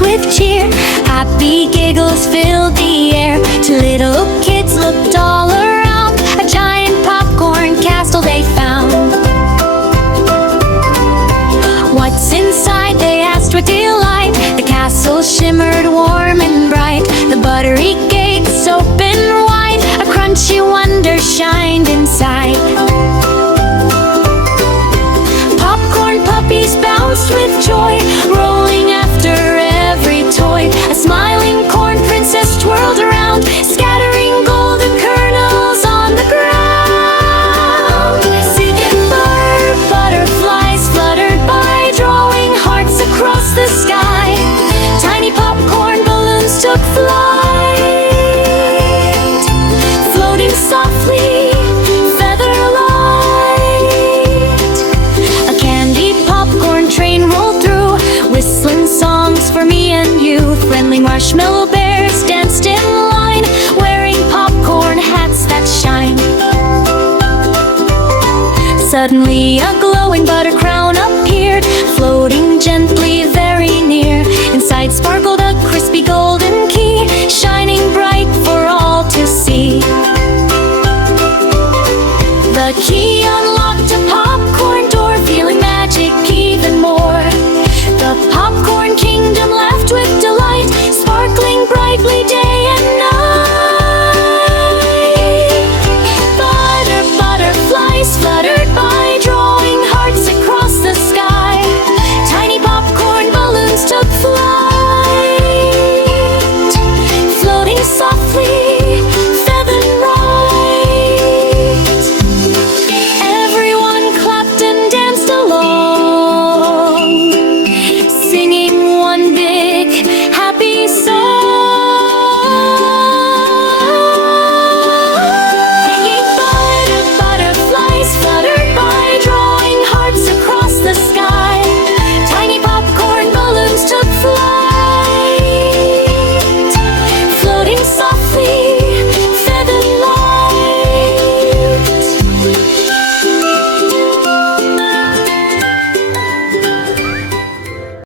bounce with cheer. Happy giggles filled the air. Two little kids looked all around. A giant popcorn castle they found. What's inside, they asked with delight. The castle shimmered warm and bright. The buttery gates opened wide. A crunchy wonder shined inside. Popcorn puppies bounced with joy, rolling after every toy. A smiling corn princess twirled around, scattering golden kernels on the ground. Singing butterflies fluttered by, drawing hearts across the sky. Tiny popcorn balloons took flight, floating softly, feather light. A candy popcorn train rolled through, whistling songs for me and you. Friendly marshmallow bears danced in line, wearing popcorn hats that shine. Suddenly a glowing butter crown appeared, floating gently very near. Inside sparkled a crispy golden key, shining bright for all to see. The key